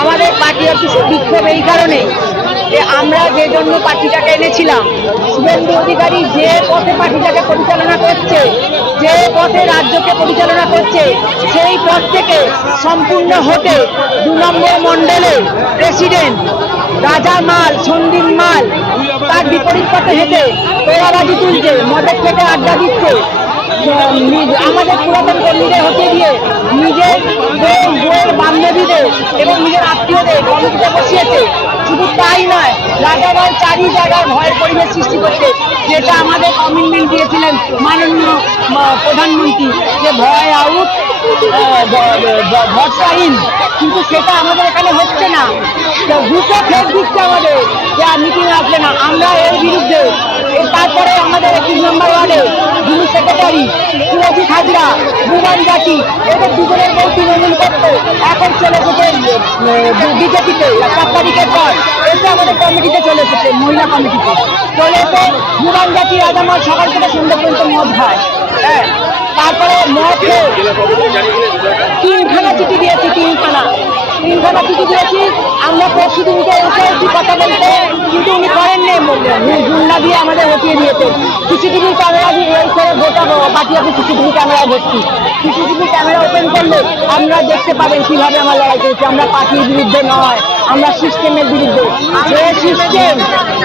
আমাদের পার্টি অফিসে বিক্ষোভ এই কারণে যে আমরা যে জন্য পার্টিটাকে এনেছিলাম, শুভেন্দু অধিকারী যে পথে পার্টিটাকে পরিচালনা করছে, যে পথে রাজ্যকে পরিচালনা করছে, সেই পথ থেকে সম্পূর্ণ হতে 2 নম্বর মণ্ডলে প্রেসিডেন্ট রাজা মাল, সন্দীপ মাল তার বিপরীত পথে হেঁটে তোলাবাজি তুলছে, মদের থেকে আড্ডা দিচ্ছে, আমাদের পুরাতন কর্মীদের হতে দিয়ে নিজের বইয়ের বান্ধবীদের এবং নিজের আত্মীয়দের কমিটিতে বসিয়েছে। শুধু তাই নয়, রাজাবাল চারি জায়গায় ভয়ের পরিবেশ সৃষ্টি করছে, যেটা আমাদের কমিটমেন্ট দিয়েছিলেন মাননীয় প্রধানমন্ত্রী যে ভয় আউট ভরসা ইন, কিন্তু সেটা আমাদের এখানে হচ্ছে না। দুটো ফেক দিচ্ছে আমাদের যে মিটিং আসবে না, আমরা এর বিরুদ্ধে। তারপরে আমাদের 21 নম্বর ওয়ার্ডে যিনি সেক্রেটারি সুরজিৎ হাজরা, বুবান জাতি, এদের দুজনের বউ তৃণমূল করতো, এখন চলে এসেছে বিজেপিতে 4 তারিখের পর এসে আমাদের কমিটিতে চলে এসেছে, মহিলা কমিটিতে চলে এসে বুবান জাতি রাজামাল সকাল থেকে সন্ধ্যা পর্যন্ত মদ খায়। হ্যাঁ, তারপরে মদ খেয়ে 3খানা চিঠি দিয়েছি, 3খানা চিঠি দিয়েছি। আমরা পরশু দিনকে এসে কথা বলতে, কিন্তু উনি করেননি, গুন্ডা দিয়ে আমাদের হটিয়ে দিয়েছেন। সিসিটিভি ক্যামেরা দিয়ে করে গোটা পার্টি অফিস সিসিটিভি ক্যামেরা ভর্তি। সিসিটিভি ক্যামেরা ওপেন করলে আমরা দেখতে পাবেন কিভাবে আমরা লড়াই করেছি। আমরা পার্টির বিরুদ্ধে নয়, আমরা সিস্টেমের বিরুদ্ধে। যে সিস্টেম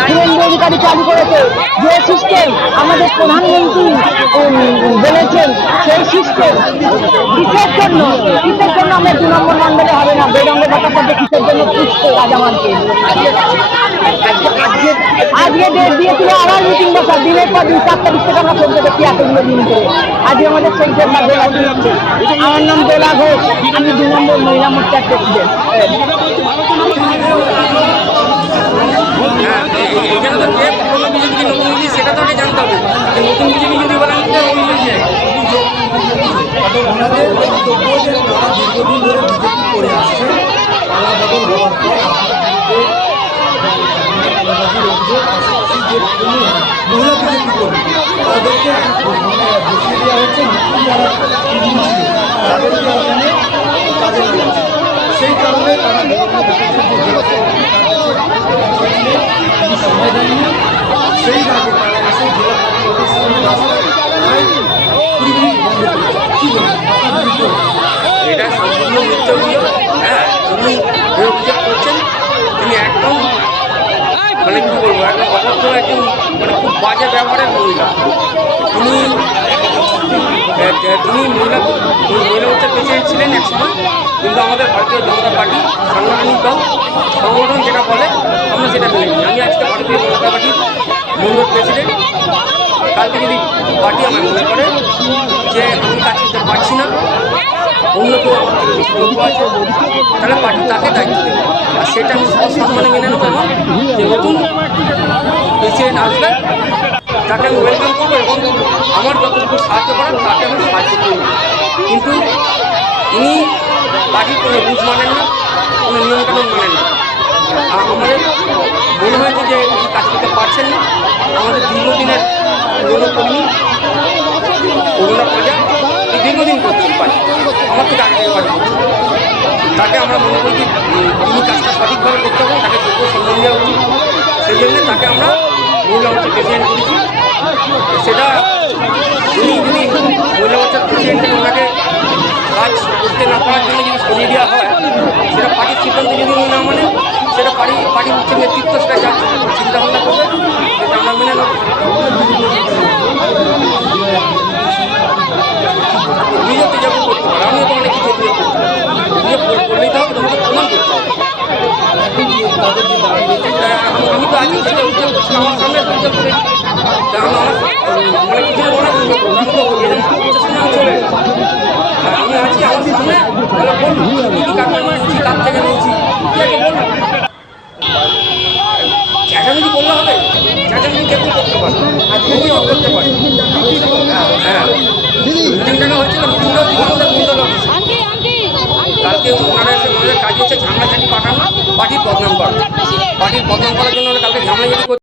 শুভেন্দু অধিকারী চালু করেছে, যে সিস্টেম আমাদের প্রধানমন্ত্রী বলেছেন, সেই সিস্টেম কিসের জন্য আমরা 2 নম্বর মণ্ডলে হবে না, বেরঙ্গ ভট্টাচার্য কিসের জন্য পুষছে রাজামানকে। আজকে ডেট দিয়েছিল আবার মিটিং বসার, দিনের পর দিন 4 তারিখ থেকে আমরা চলতে দেখি এতগুলো দিন করে। আজকে আমাদের সেই জন্য দোলা দিচ্ছে। আমার নাম দোলা ঘোষ, আমি 2 নম্বর মহিলা মোর্চার প্রেসিডেন্ট। সেটা তো আগে জানতে হবে, নতুন বিজেপি যদি বলেন ওনাদের বক্তব্য যে তারা দীর্ঘদিন ধরে বিজেপি করে আসছে, পালা বদল হওয়ার পর অভিযোগ আশেপাশে যে মহিলা বিজেপি কর্মী তাদেরকে বসিয়ে দেওয়া হচ্ছে, নতুন যারা তাদেরকে ওখানে কাজে লাগাচ্ছে। সেই কারণে তারা সময় দেয়নি, সেই আগে তারা এসে জেলা রাস্তায় প্রায় 20 মিনিট বন্ধ করেছে। কি বলবেন আপনার বিরুদ্ধে? এটা সম্পূর্ণ মিথ্যা অভিযোগ। হ্যাঁ, তিনি যে অভিযোগ করছেন তিনি একদম মানে কী বলবো, একদম অভদ্র, একদম মানে খুব বাজে ব্যবহারের মহিলা। তিনি মহিলা মোর্চার প্রেসিডেন্ট ছিলেন একসময়, কিন্তু আমাদের ভারতীয় জনতা পার্টি সাংগঠনিক দল, সংগঠন যেটা বলে আমরা সেটা মেনে নিই। আমি আজকে ভারতীয় জনতা পার্টির মন্ডল প্রেসিডেন্ট। কালকে যদি পার্টি আমার মনে করে যে আমি কাজ করতে পারছি না, অন্য কেউ আমার থেকে বেশি যোগ্য আছে, তাহলে পার্টি তাকে দায়িত্ব দেবে। আর সেটা আমি সম্মানে মেনে নেবো, এবং যে নতুন প্রেসিডেন্ট আসবে তাকে আমি ওয়েলকাম করবো, এবং আমার যতটুকু সাহায্য করার তাকে আমি সাহায্য করব। কিন্তু ইনি পার্টির কোনো রুলস মানেন না, কোনো নিয়মকানুন মানেন না। আমাদের মনে হয়েছে যে উনি কাজ করতে পারছেন না। আমাদের দীর্ঘদিনের পুরনো কর্মী করোনা প্রজা এই দীর্ঘদিন করছেন পার্টি, আমার থেকে আগে থেকে পার্টি করছেন, তাকে আমরা মনে করি যে তিনি কাজটা সঠিকভাবে করতে হবে, তাকে যোগ্য সম্মান দেওয়া উচিত। সেই জন্য তাকে আমরা মহিলা মোর্চার প্রেসিডেন্ট করেছি। সেটা উনি যদি মহিলা মোর্চার প্রেসিডেন্ট থেকে ওনাকে কাজ করতে না পারার জন্য যদি সরিয়ে দেওয়া হয়, সেটা পার্টির সিদ্ধান্ত যদি উনি না মানে, সেটা পার্টির উচ্চ নেতৃত্ব সেটা যা চিন্তাভাবনা করবে সেটা আমরা মেনে নেব। অভিযোগ তো যেমন করতে পারে, আমিও তো অনেক কিছু অভিযোগ করতে পারি। অভিযোগ করলেই তো হবে, তোমাকে প্রমাণ করতে হবে। আমি তো আজকে যেটা অভিযোগ করছি আমার সামনে অভিযোগ করে, মানে কিছু অনেক অভিযোগ করবো, আমি তো চলে আমি আছি আমার সামনে, তাহলে বলুন কী কারণে নিয়েছি, কার থেকে নিয়েছি, কি আছে বলুন। চেঁচামেচি করলে হবে, চেঁচামেচি কেউ করতে পারে, খুবই করতে পারে। হ্যাঁ, মিটিংটা হয়েছিল, মিটিংটাও তৃণমূলের মন্ডল অফিসে। কালকে ওনারা এসে ওনাদের কাজ হচ্ছে ঝামেলাঝাটি পাঠানো, পার্টির বদনাম করা। পার্টির বদনাম করার জন্য কালকে ঝামেলাঝাটি